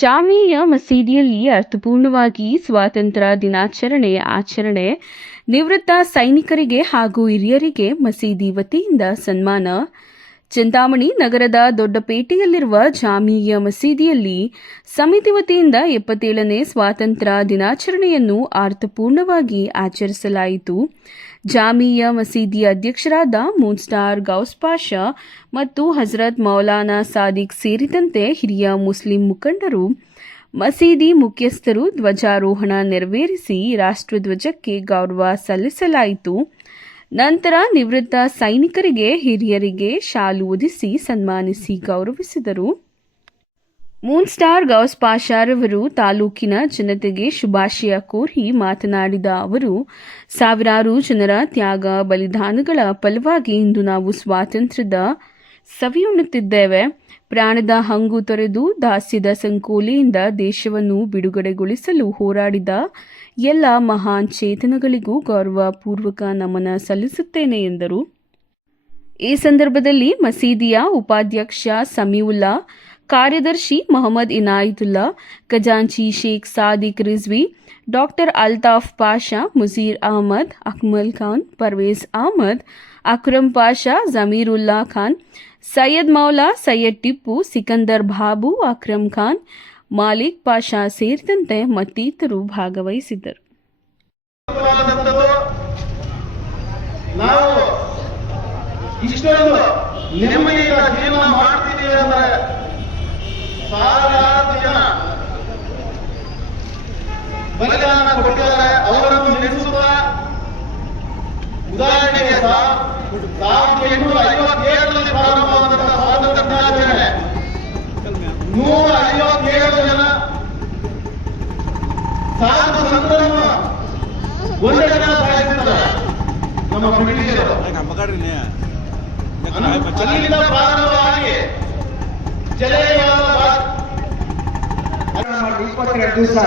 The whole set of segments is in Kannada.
ಜಾಮಿಯಾ ಮಸೀದಿಯಲ್ಲಿ ಅರ್ಥಪೂರ್ಣವಾಗಿ ಸ್ವಾತಂತ್ರ್ಯ ದಿನಾಚರಣೆ ಆಚರಣೆ ನಿವೃತ್ತ ಸೈನಿಕರಿಗೆ ಹಾಗೂ ಹಿರಿಯರಿಗೆ ಮಸೀದಿ ವತಿಯಿಂದ ಸನ್ಮಾನ. ಚಿಂತಾಮಣಿ ನಗರದ ದೊಡ್ಡಪೇಟೆಯಲ್ಲಿರುವ ಜಾಮೀಯ ಮಸೀದಿಯಲ್ಲಿ ಸಮಿತಿ ವತಿಯಿಂದ ಎಪ್ಪತ್ತೇಳನೇ ಸ್ವಾತಂತ್ರ್ಯ ದಿನಾಚರಣೆಯನ್ನು ಅರ್ಥಪೂರ್ಣವಾಗಿ ಆಚರಿಸಲಾಯಿತು. ಜಾಮಿಯಾ ಮಸೀದಿ ಅಧ್ಯಕ್ಷರಾದ ಮೂನ್ಸ್ಟಾರ್ ಗೌಸ್ ಪಾಷಾ ಮತ್ತು ಹಜರತ್ ಮೌಲಾನಾ ಸಾದಿಕ್ ಸೇರಿದಂತೆ ಹಿರಿಯ ಮುಸ್ಲಿಂ ಮುಖಂಡರು ಮಸೀದಿ ಮುಖ್ಯಸ್ಥರು ಧ್ವಜಾರೋಹಣ ನೆರವೇರಿಸಿ ರಾಷ್ಟ್ರಧ್ವಜಕ್ಕೆ ಗೌರವ ಸಲ್ಲಿಸಲಾಯಿತು. ನಂತರ ನಿವೃತ್ತ ಸೈನಿಕರಿಗೆ ಹಿರಿಯರಿಗೆ ಶಾಲು ಒದಿಸಿ ಸನ್ಮಾನಿಸಿ ಗೌರವಿಸಿದರು. ಮೂನ್ ಸ್ಟಾರ್ ಗೌಸ್ ಪಾಷಾರವರು ತಾಲೂಕಿನ ಜನತೆಗೆ ಶುಭಾಶಯ ಕೋರಿ ಮಾತನಾಡಿದ ಅವರು, ಸಾವಿರಾರು ಜನರ ತ್ಯಾಗ ಬಲಿದಾನಗಳ ಫಲವಾಗಿ ಇಂದು ನಾವು ಸ್ವಾತಂತ್ರ್ಯದ ಸವಿಯುಣ್ಣುತ್ತಿದ್ದೇವೆ ಪ್ರಾಣದ ಹಂಗು ತೊರೆದು ದಾಸ್ಯದ ಸಂಕೋಲೆಯಿಂದ ದೇಶವನ್ನು ಬಿಡುಗಡೆಗೊಳಿಸಲು ಹೋರಾಡಿದ ಎಲ್ಲ ಮಹಾನ್ ಚೇತನಗಳಿಗೂ ಗೌರವಪೂರ್ವಕ ನಮನ ಸಲ್ಲಿಸುತ್ತೇನೆ ಎಂದರು. ಈ ಸಂದರ್ಭದಲ್ಲಿ ಮಸೀದಿಯ ಉಪಾಧ್ಯಕ್ಷ ಸಮೀವುಲ್ಲಾ ಕಾರ್ಯದರ್ಶಿ ಮೊಹಮ್ಮದ್ ಇನಾಯತುಲ್ಲಾ, ಖಜಾಂಚಿ ಶೇಖ್ ಸಾದಿಕ್ ರಿಜ್ವಿ, ಡಾಕ್ಟರ್ ಅಲ್ತಾಫ್ ಪಾಷಾ, ಮುಜೀರ್ ಅಹಮದ್, ಅಕ್ಮಲ್ ಖಾನ್ ಪರ್ವೇಜ್ ಅಹಮದ್, ಅಕ್ರಮ್ ಪಾಷಾ, ಜಮೀರುಲ್ಲಾ ಖಾನ್, ಸೈಯದ್ ಮೌಲಾ, ಸೈಯದ್ ಟಿಪ್ಪು, ಸಿಕಂದರ್ ಬಾಬು, ಅಕ್ರಮ್ ಖಾನ್, ಮಾಲಿಕ್ ಪಾಷಾ ಸೇರಿದಂತೆ ಮತ್ತಿತರರು ಭಾಗವಹಿಸಿದ್ದರು. ನಾವು ಇಷ್ಟೊಂದು ನೆಮ್ಮದಿಯಿಂದ ಜೀವನ ಮಾಡ್ತಿದ್ದೀವಿ ಅಂದ್ರೆ ಸಾವಿರಾರು ಜನ ಬಲಿದಾನ ಕೊಟ್ಟಿದ್ದಾರೆ ಅವರನ್ನು ನಿಲ್ಲಿಸುವ ಉದಾಹರಣೆಗೆ ಸಾವಿರದ ಎಂಟುನೂರ ಐವತ್ತೇಳರಲ್ಲಿ ಪ್ರಾರಂಭವಾದಂತಹ ಸ್ವಾತಂತ್ರ್ಯ ದಿನಾಚರಣೆ. ನೂರ ಐವತ್ತೇಳು ಜನ ಸಾಧು ಸಂತರನ್ನು ಒಂದೇ ಜನ ಸಾಯಿಸಿದ್ದಾರೆ. ನಮ್ಮ ಬ್ರಿಟಿಷರು. ಅಲ್ಲಿಂದ ಪ್ರಾರಂಭವಾಗಿ ಇಪ್ಪತ್ತೆರಡು ದಿವಸ.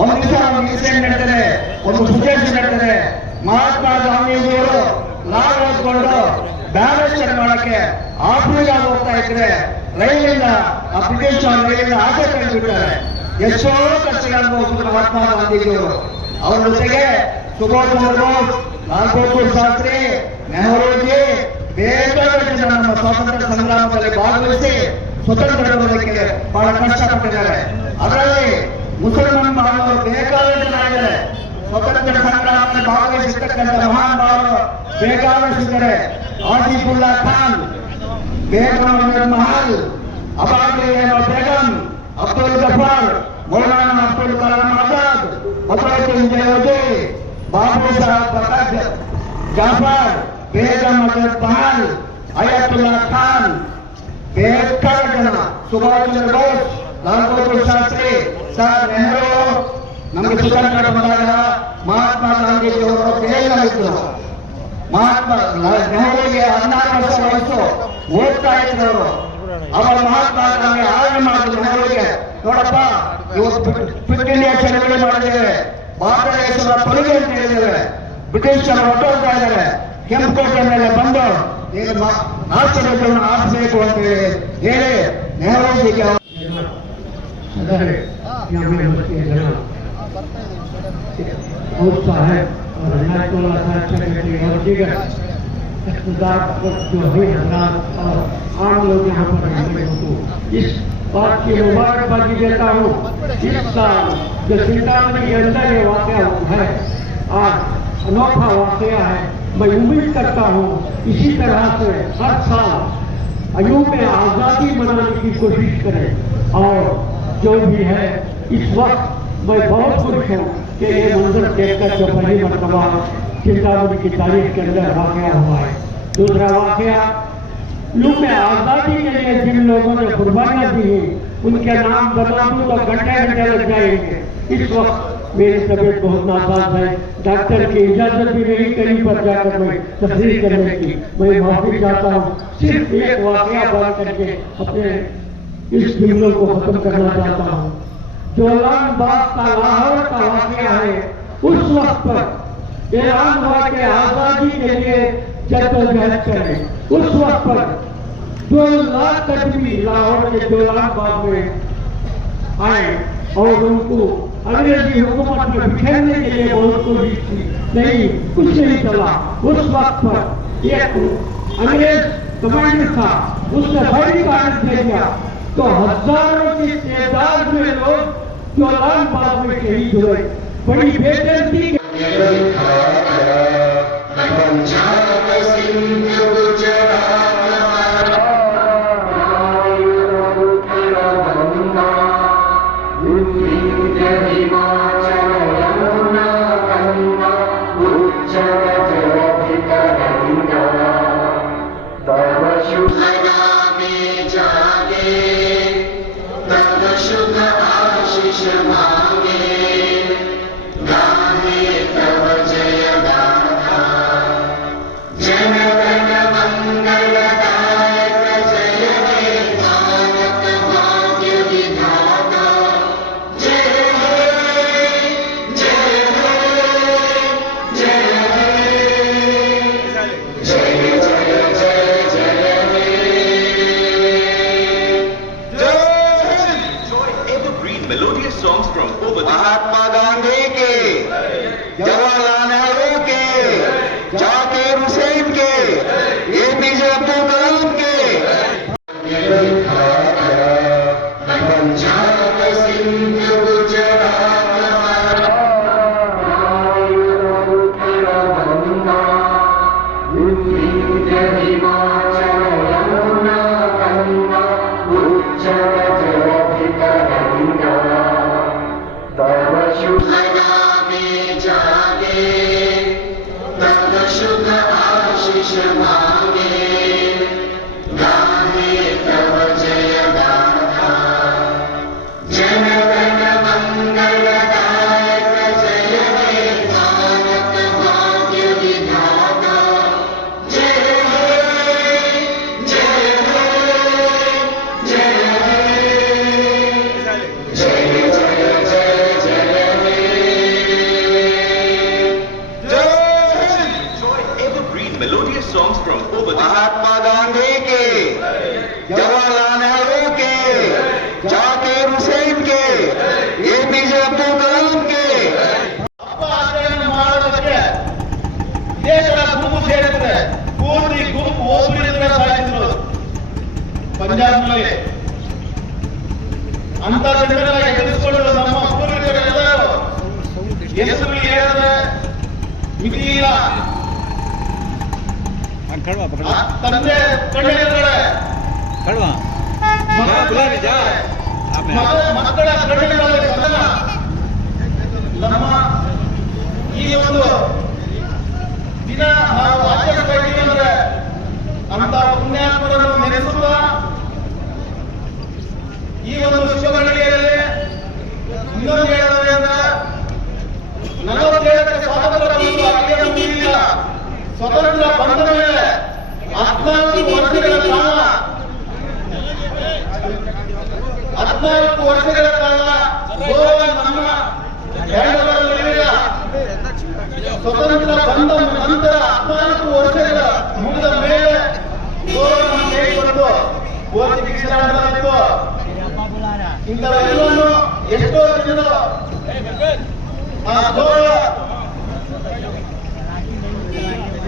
ಒಂದು ದಿವಸ ಒಂದು ಇನ್ಸಿಡೆಂಟ್ ನಡೀತದೆ ಒಂದು ಸಿಚುವೇಶನ್ ನಡೀತದೆ ಮಹಾತ್ಮ ಗಾಂಧೀಜಿಯವರು ಲಾಲ್ ಓದ್ಕೊಂಡು ಬ್ಯಾಲೆನ್ಸ್ ಮಾಡಕ್ಕೆ ಆಫ್ರಿಕಾ ಹೋಗ್ತಾ ಇದ್ರೆ ರೈಲಿಂದ, ಆ ಬ್ರಿಟಿಷ್ ರೈಲಿಂದ ಆಚೆ ಎಷ್ಟೋ ಕಷ್ಟಗಳು ಅನುಭವಿಸಿದ್ರು ಮಹಾತ್ಮ ಗಾಂಧೀಜಿಯವರು. ಅವರ ಜೊತೆಗೆ ಸುಭಾಷ್ ಬೋಸ್, ಲಾಲ್ ಬಹದ್ದೂರ್ ಶಾಸ್ತ್ರಿ, ನೆಹರೂಜಿ, ಬೇರೆ ನಮ್ಮ ಸ್ವಾತಂತ್ರ್ಯ ಸಂಗ್ರಾಮದಲ್ಲಿ ಭಾಗವಹಿಸಿ ಸ್ವತಂತ್ರ ಬರೋದಕ್ಕೆ ಬಹಳ ಕಷ್ಟಪಟ್ಟಿದ್ದಾರೆ ಅದರಲ್ಲಿ ಮುಸಲ್ಮಾನ್ ಬಾಂಧವರು ಬೇಕಾದಷ್ಟು ಜನ ಇದ್ದಾರೆ ಸ್ವತಂತ್ರ ಸಂಗ್ರಾಮದಲ್ಲಿ ಭಾಗವಹಿಸಿರ್ತಕ್ಕಂಥ ಮಹಾನ್ ಭಾವರು ಬೇಕಾದಷ್ಟಿದ್ದಾರೆ ಆಸಿಫುಲ್ಲಾ ಖಾನ್ ಬೇಗಂ ಮಹಲ್ ಅಬಾದಿ ಬೇಗಂ ಅಬ್ದುಲ್ ಗಫಾರ್ ಮೌಲಾನಾ ಅಬ್ದುಲ್ ಕಲಾಂ ಆಜಾದ್ ಬಸವರಾಜ್ ಜಯೋಜಿ ಬಾಬು ಸಾಹೇಬ್ ಪ್ರಕಾಶ್ ಜಾಫರ್ ಬೇಗಂ ಅಜತ್ ಮಹಲ್ ಅಯತುಲ್ಲಾ ಖಾನ್ ಜನ ಸುಭಾಷ್ ಚಂದ್ರ ಬೋಸ್ ಲಾಲ್ ಬಹದ್ದೂರ್ ಶಾಸ್ತ್ರಿ, ಸರ್ ನೆಹರು. ನಮಗೆ ಸುಧಾರಣೆ ಬಂದಾಗ ಮಹಾತ್ಮ ಗಾಂಧೀಜಿ ಅವರು ಜೈಲಿನಲ್ಲಿದ್ದರು ಮಹಾತ್ಮ ನೆಹರುವಿಗೆ ಹದಿನಾರು ವರ್ಷ ವಯಸ್ಸು. ಓದ್ತಾ ಇದ್ರು ಅವರು ಅವರ ಮಹಾತ್ಮ ಗಾಂಧಿ ಆಯ್ಕೆ ಮಾಡಿದ್ರು ನೆಹರುವಿಗೆ. ನೋಡಪ್ಪ, ಇವತ್ತು ಫಿಟ್ ಇಂಡಿಯಾ ಚಳವಳಿ ಮಾಡಿದ್ದೇವೆ. ಭಾರತ ದೇಶದ ಕೊಡುಗೆ ಅಂತ ಹೇಳಿದ್ದೇವೆ. ಬ್ರಿಟಿಷರು ಹೊಟ್ಟೋಗ್ತಾ ಇದ್ದಾರೆ. ಕೆಂಪುಕೋಟೆ ಮೇಲೆ ಬಂದು నేను మార్చబడ్డం ఆశలేటువంటి నేనే నేనే اقتدار جو عام لوگ یہاں پر اس بات کی مبارکبادی دیتا ہوں اس سال جو سیتا کے اندر یہ واقعہ ہے اور انوکھا واقعہ ہے میں امید کرتا ہوں اسی طرح سے ہر سال ایوب میں آزادی منانے کی کوشش کریں اور جو بھی ہے، اس وقت میں بہت خوش ہوں کہ یہ منظر دیکھ کر جو پہلی مرتبہ چنتاون کی تاریخ کے اندر واقعہ ہوا ہے۔ دوسرا واقعہ یوں میں آزادی کے لیے جن لوگوں نے قربانیاں دی ہیں، ان کے نام بتا دوں تو گھنٹے گھنٹے لگ جائیں گے۔ اس وقت میری طبیعت بہت ناپاس ہے۔ ڈاکٹر کی اجازت بھی میری کہیں پر جا کر میں تفریح کرنے کی میں معافی چاہتا ہوں۔ صرف ایک واقعہ بات کر کے اپنے اس جملوں کو ختم کرنا چاہتا ہوں۔ جو لان باغ کا لاہور کا واقعہ ہے، اس وقت پر اعلان ہوا کہ آزادی کے لیے جد و جہد کرے۔ اس وقت پر جو لاکھ قدمی لاہور کے جو لان باغ میں آئے اور ان کو انگریزی حکومت میں پھیلنے کے لیے بہت کوشش کی، نہیں، کچھ نہیں چلا۔ اس وقت پر ایک انگریز کمانڈر تھا، اس نے بڑی کارڈ دے دیا تو ہزاروں کی تعداد میں لوگ جو لال باغ میں شہید ہوئے۔ بڑی بے دلتی to my Hare ಪಂಜಾಬ್ನಲ್ಲಿ ಅಂತ ಜನರೆಲ್ಲ ಎದುರಿಸಿಕೊಂಡು ನಮ್ಮ ಪೂರ್ವಿಕರೆಲ್ಲರೂ ಹೆಸರು ಹೇಳಿದ್ರೆ ಮಿತಿ ಇಲ್ಲ ಆ ತಂದೆ ಕಣ್ಣೆದುರುಗಡೆ ಮಗ- ಮಕ್ಕಳ ಕಣ್ಣುಗಳಲ್ಲಿ ವರ್ಷಗಳ ಕಾಲ ಸ್ವತಂತ್ರ ಬಂದ ನಂತರ ಹದಿನಾಲ್ಕು ವರ್ಷಗಳ ಮುಗಿದ ಮೇಲೆ ಗೋವಾ ನಮ್ಮ ಕೈ ಬಂದು ಓದಿ ಭಿಕ್ಷಾಟನದ್ದು ಇಂಥವೆಲ್ಲವನ್ನು ಎಷ್ಟೋ ಜನರು ಆ ಗೋವಾ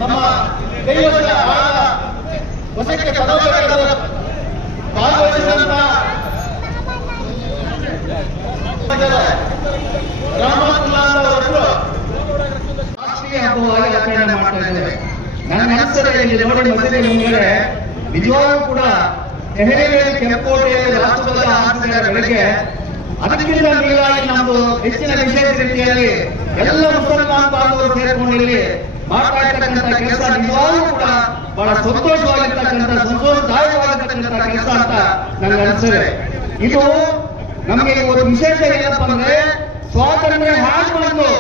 ನಮ್ಮ ಕೈವಶ ಆಳ ಇಲ್ಲಿ ನೋಡಿ ಮಸೀದಿ ಮುಂದೆ ನಿಜವಾಗ್ಲೂ ಕೂಡ ದೆಹಲಿಯಲ್ಲಿ ಕೆಂಪುಕೋಟೆಯಲ್ಲಿ ರಾಷ್ಟ್ರಧ್ವಜ ಹಾರಿಸಿದ್ದಾರೆ ಬೆಳಗ್ಗೆ ಅದಕ್ಕಿಂತ ಮೇಲಾಗಿ ನಮ್ದು ಹೆಚ್ಚಿನ ವಿಶೇಷ ರೀತಿಯಲ್ಲಿ ಎಲ್ಲ ಮುಸಲ್ಮಾನ್ ಬಾಂಧವರು ಸೇರ್ಕೊಂಡು ಇಲ್ಲಿ ಮಾಡ್ತಾ ಕೆಲಸ ನಿಜವಾಗ್ಲೂ ಕೂಡ ಬಹಳ ಸಂತೋಷವಾಗಿರ್ತಕ್ಕಂಥ, ಸಂತೋಷದಾಯಕವಾಗಿರ್ತಕ್ಕಂಥ ಕೆಲಸ ಅಂತ ನನಗೆ ಅನಿಸ್ತದೆ ಇದು ನಮಗೆ ಒಂದು ವಿಶೇಷ ಏನಪ್ಪ ಅಂದ್ರೆ ಸ್ವಾತಂತ್ರ್ಯ ಹೇಗೆ ಬಂದು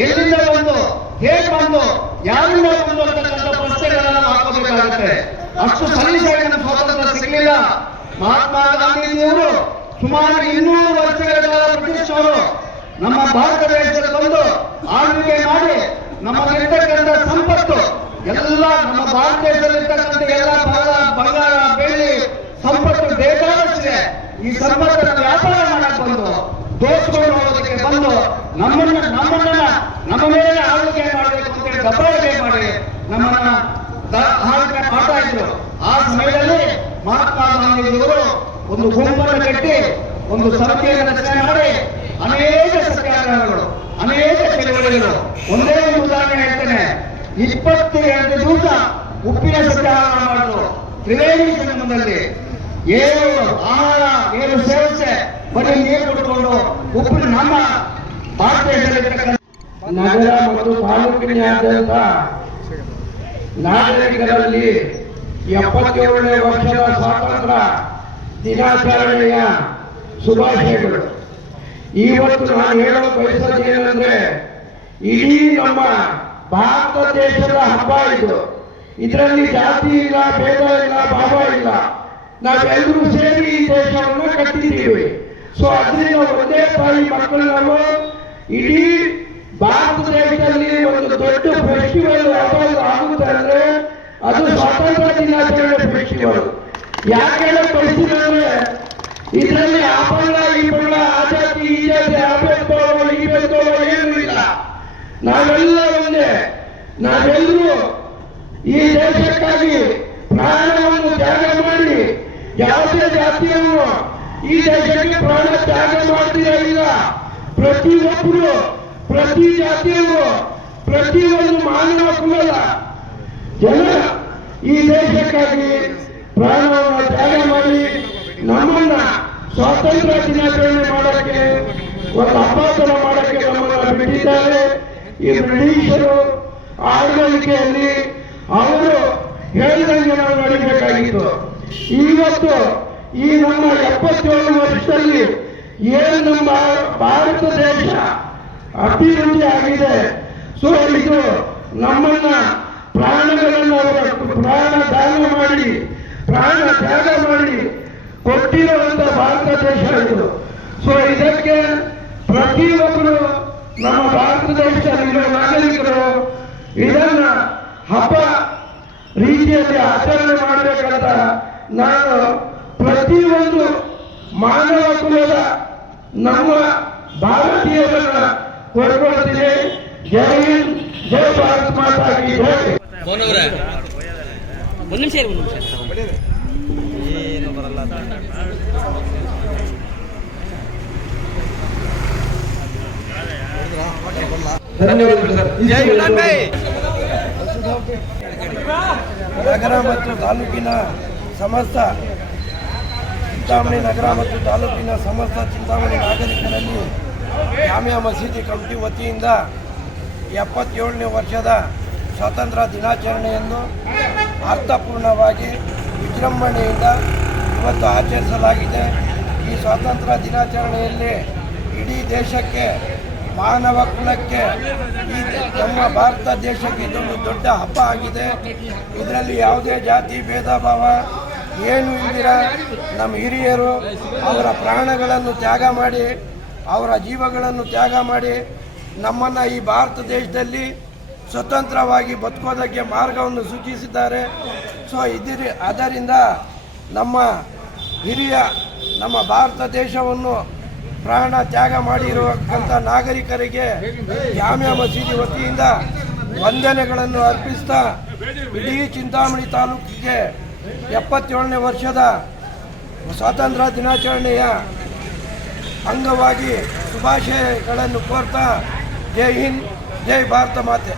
ಎಲ್ಲಿಂದ ಬಂದು ಹೇಗೆ ಬಂದು ಯಾರಿಂದ ಬಂದಿರತಕ್ಕಂಥ ಪ್ರಶ್ನೆಗಳನ್ನ ಹಾಕೋಬೇಕಾಗುತ್ತೆ. ಅಷ್ಟು ಸಲೀಸಾಗಿ ಸ್ವಾತಂತ್ರ್ಯ ಸಿಗಲಿಲ್ಲ. ಮಹಾತ್ಮ ಗಾಂಧೀಜಿಯವರು ಸುಮಾರು ಇನ್ನೂರು ವರ್ಷಗಳ ಕಾಲ ಬ್ರಿಟಿಷರು ನಮ್ಮ ಭಾರತ ದೇಶದಲ್ಲಿ ಬಂದು ಆಳ್ವಿಕೆ ಮಾಡಿ ನಮ್ಮಲ್ಲಿರ್ತಕ್ಕಂಥ ಸಂಪತ್ತು, ಎಲ್ಲ ನಮ್ಮ ಭಾರತ ದೇಶದಲ್ಲಿರ್ತಕ್ಕಂಥ ಎಲ್ಲ ಬಂಗಾರ, ಬೆಳ್ಳಿ ಸಂಪತ್ತು ಬೇಕಾದಷ್ಟಿದೆ. ಈ ಸಂಪತ್ತನ್ನು ವ್ಯಾಪಾರ ಮಾಡಕ್ ಬಂದು ದೋಚ್ಕೊಂಡು ಹೋಗೋದಕ್ಕೆ ಬಂದು ನಮ್ಮನ್ನ ನಮ್ಮನ್ನ, ನಮ್ಮ ಮೇಲೆ ಆಳ್ವಿಕೆ ಮಾಡಬೇಕು ಅಂತ ಹೇಳಿ ದಬ್ಬಾಳಿಕೆ ಮಾಡಿ ನಮ್ಮನ್ನ ಆಳ್ವಿಕೆ ಮಾಡ್ತಾ ಇದ್ರು. ಆ ಸಮಯದಲ್ಲಿ ಮಹಾತ್ಮ ಗಾಂಧೀಜಿಯವರು ಒಂದು ಗುಂಪನ್ನು ಕಟ್ಟಿ, ಒಂದು ಸಮಿತಿಯನ್ನು ರಚನೆ ಮಾಡಿ ಅನೇಕ ಸತ್ಯಾಗ್ರಹಗಳು, ಅನೇಕ ಚಳವಳಿಗಳು ಒಂದೇ ಒಂದು ಉದಾಹರಣೆ ಹೇಳ್ತೇನೆ. ಇಪ್ಪತ್ತು ಎರಡು ದಿವಸ ಉಪ್ಪಿನ ಸತ್ಯಾಗ್ರಹ ಮಾಡಿದ್ರು. ತ್ರಿವೇಣಿ ಸಂಗಮದಲ್ಲಿ. ಏನು ಆಹಾರ ಏನು ಸೇವಿಸೆ ಬರೀ ನೀರು ಕುಡ್ಕೊಂಡು ಉಪ್ಪಿನ ನಮ್ಮ ನಗರ ಮತ್ತು ತಾಲೂಕಿನಾದ್ಯಂತ ನಾಗರಿಕರಲ್ಲಿ ಎಪ್ಪತ್ತೇಳನೇ ವರ್ಷದ ಸ್ವಾತಂತ್ರ್ಯ ದಿನಾಚರಣೆಯ ಶುಭಾಶಯಗಳು. ಇವತ್ತು ನಾನು ಹೇಳಲು ಬಯಸೋದು ಏನಂದ್ರೆ ಇಡೀ ನಮ್ಮ ಭಾರತ ದೇಶದ ಹಬ್ಬ ಇದು. ಇದರಲ್ಲಿ ಜಾತಿ ಇಲ್ಲ, ಭೇದ ಇಲ್ಲ, ಭಾವ ಇಲ್ಲ. ನಾವೆಲ್ಲರೂ ಸೇರಿ ಈ ದೇಶವನ್ನು ಕಟ್ಟಿದ್ದೀವಿ. ಸೊ ಅದರಿಂದ ಒಂದೇ ತಾಯಿ ಮಕ್ಕಳು ನಾವು ಇಡೀ ಭಾರತ ದೇಶದಲ್ಲಿ ಒಂದು ದೊಡ್ಡ ಫೆಸ್ಟಿವಲ್ ಯಾವ್ದಾದ್ರು ಆಗುತ್ತಂದ್ರೆ ಅದು ಸ್ವಾತಂತ್ರ್ಯ ದಿನಾಚರಣೆ ಫೆಸ್ಟಿವಲ್ ಯಾಕೆ ಕಳಿಸಿದ್ರೆ ಇದರಲ್ಲಿ ಆ ಈ ಬಣ್ಣ ಆ ಜಾತಿ ಈ ಜಾತಿ ಆ ಭೇದಭಾವ ಈ ಭೇದಭಾವ ಏನೂ ಇಲ್ಲ. ನಾವೆಲ್ಲ ಒಂದೇ. ನಾವೆಲ್ಲರೂ ಈ ದೇಶಕ್ಕಾಗಿ ಪ್ರಾಣವನ್ನು ತ್ಯಾಗ ಮಾಡಿ, ಯಾವುದೇ ಜಾತಿಯನ್ನು ಈ ದೇಶಕ್ಕೆ ಪ್ರಾಣ ತ್ಯಾಗ ಮಾಡ್ತೀರಾ ಇಲ್ಲ? ಪ್ರತಿಯೊಬ್ಬರು ಪ್ರತಿ ಜಾತಿಯವರು, ಪ್ರತಿಯೊಂದು ಮಾನವ ಕುಲದ ಜನ ಈ ದೇಶಕ್ಕಾಗಿ ಪ್ರಾಣವನ್ನು ತ್ಯಾಗ ಮಾಡಿ ನಮ್ಮನ್ನ ಸ್ವಾತಂತ್ರ್ಯ ದಿನಾಚರಣೆ ಮಾಡಕ್ಕೆ ಒಂದು ಅಪಾಸನ ಮಾಡಕ್ಕೆ ನಮ್ಮನ್ನ ಬಿಟ್ಟಿದ್ದಾರೆ. ಈ ಬ್ರಿಟಿಷರು ಆಡಳಿಕೆಯಲ್ಲಿ ಅವರು ಹೇಳಿದಂಗೆ ನಾವು ನಡೀಬೇಕಾಗಿತ್ತು. ಇವತ್ತು ಈ ನಮ್ಮ ಎಪ್ಪತ್ತೇಳು ವರ್ಷದಲ್ಲಿ ಏನು ನಮ್ಮ ಭಾರತ ದೇಶ ಅಭಿವೃದ್ಧಿ ಆಗಿದೆ? ಸೊ, ಇದು ನಮ್ಮನ್ನ ಪ್ರಾಣಗಳನ್ನು ಪ್ರಾಣ ದಾನ ಮಾಡಿ, ಪ್ರಾಣ ತ್ಯಾಗ ಮಾಡಿ ಕೊಟ್ಟಿರುವಂತ ಭಾರತ ದೇಶ ಇದು. ಸೊ, ಇದಕ್ಕೆ ಪ್ರತಿಯೊಬ್ಬರು ನಮ್ಮ ಭಾರತ ದೇಶದಲ್ಲಿರುವ ನಾಗರಿಕರು ಇದನ್ನ ಹಬ್ಬ ರೀತಿಯಲ್ಲಿ ಆಚರಣೆ ಮಾಡಬೇಕಂತ ನಾನು ಪ್ರತಿಯೊಂದು ಮಾನವ ಕುಲದ ನಮ್ಮ ಭಾರತೀಯರನ್ನ ಕೊರಗೊಳ್ಳುತ್ತಿದೆ ಜೈ ಹಿಂದ್ ಜೈ ಭಾರತ್ ಮಾತಾ ಕಿ ಜೈ. ಒಂದು ನಿಮಿಷ ಇರಿ, ಒಂದು ನಿಮಿಷ. ನಗರ ಮತ್ತು ತಾಲೂಕಿನ ಸಮಸ್ತ ಚಿಂತಾಮಣಿ ನಗರ ಮತ್ತು ತಾಲೂಕಿನ ಸಮಸ್ತ ಚಿಂತಾಮಣಿ ನಾಗರಿಕರಲ್ಲಿ ಜಾಮಿಯಾ ಮಸೀದಿ ಕಮಿಟಿ ವತಿಯಿಂದ ಎಪ್ಪತ್ತೇಳನೇ ವರ್ಷದ ಸ್ವಾತಂತ್ರ್ಯ ದಿನಾಚರಣೆಯನ್ನು ಅರ್ಥಪೂರ್ಣವಾಗಿ ವಿಜೃಂಭಣೆಯಿಂದ ಇವತ್ತು ಆಚರಿಸಲಾಗಿದೆ. ಈ ಸ್ವಾತಂತ್ರ್ಯ ದಿನಾಚರಣೆಯಲ್ಲಿ ಇಡೀ ದೇಶಕ್ಕೆ, ಮಾನವ ಕುಲಕ್ಕೆ, ಈ ನಮ್ಮ ಭಾರತ ದೇಶಕ್ಕೆ ಇದೊಂದು ದೊಡ್ಡ ಹಬ್ಬ ಆಗಿದೆ. ಇದರಲ್ಲಿ ಯಾವುದೇ ಜಾತಿ, ಭೇದ, ಭಾವ ಏನು ಇಲ್ದಿರ ನಮ್ಮ ಹಿರಿಯರು ಅವರ ಪ್ರಾಣಗಳನ್ನು ತ್ಯಾಗ ಮಾಡಿ, ಅವರ ಜೀವಗಳನ್ನು ತ್ಯಾಗ ಮಾಡಿ, ನಮ್ಮನ್ನು ಈ ಭಾರತ ದೇಶದಲ್ಲಿ ಸ್ವತಂತ್ರವಾಗಿ ಬದುಕೋದಕ್ಕೆ ಮಾರ್ಗವನ್ನು ಸೂಚಿಸಿದ್ದಾರೆ. ಸೊ ಇದಿರಿ ಅದರಿಂದ ನಮ್ಮ ಹಿರಿಯ, ನಮ್ಮ ಭಾರತ ದೇಶವನ್ನು ಪ್ರಾಣ ತ್ಯಾಗ ಮಾಡಿರುವಂಥ ನಾಗರಿಕರಿಗೆ ಜಾಮಿಯಾ ಮಸೀದಿ ವತಿಯಿಂದ ವಂದನೆಗಳನ್ನು ಅರ್ಪಿಸ್ತಾ, ಇಡೀ ಚಿಂತಾಮಣಿ ತಾಲೂಕಿಗೆ ಎಪ್ಪತ್ತೇಳನೇ ವರ್ಷದ ಸ್ವಾತಂತ್ರ್ಯ ದಿನಾಚರಣೆಯ ಅಂಗವಾಗಿ ಶುಭಾಶಯಗಳನ್ನು ಕೋರ್ತಾ ಜೈ ಹಿಂದ್ ಜೈ ಭಾರತ ಮಾತೆ.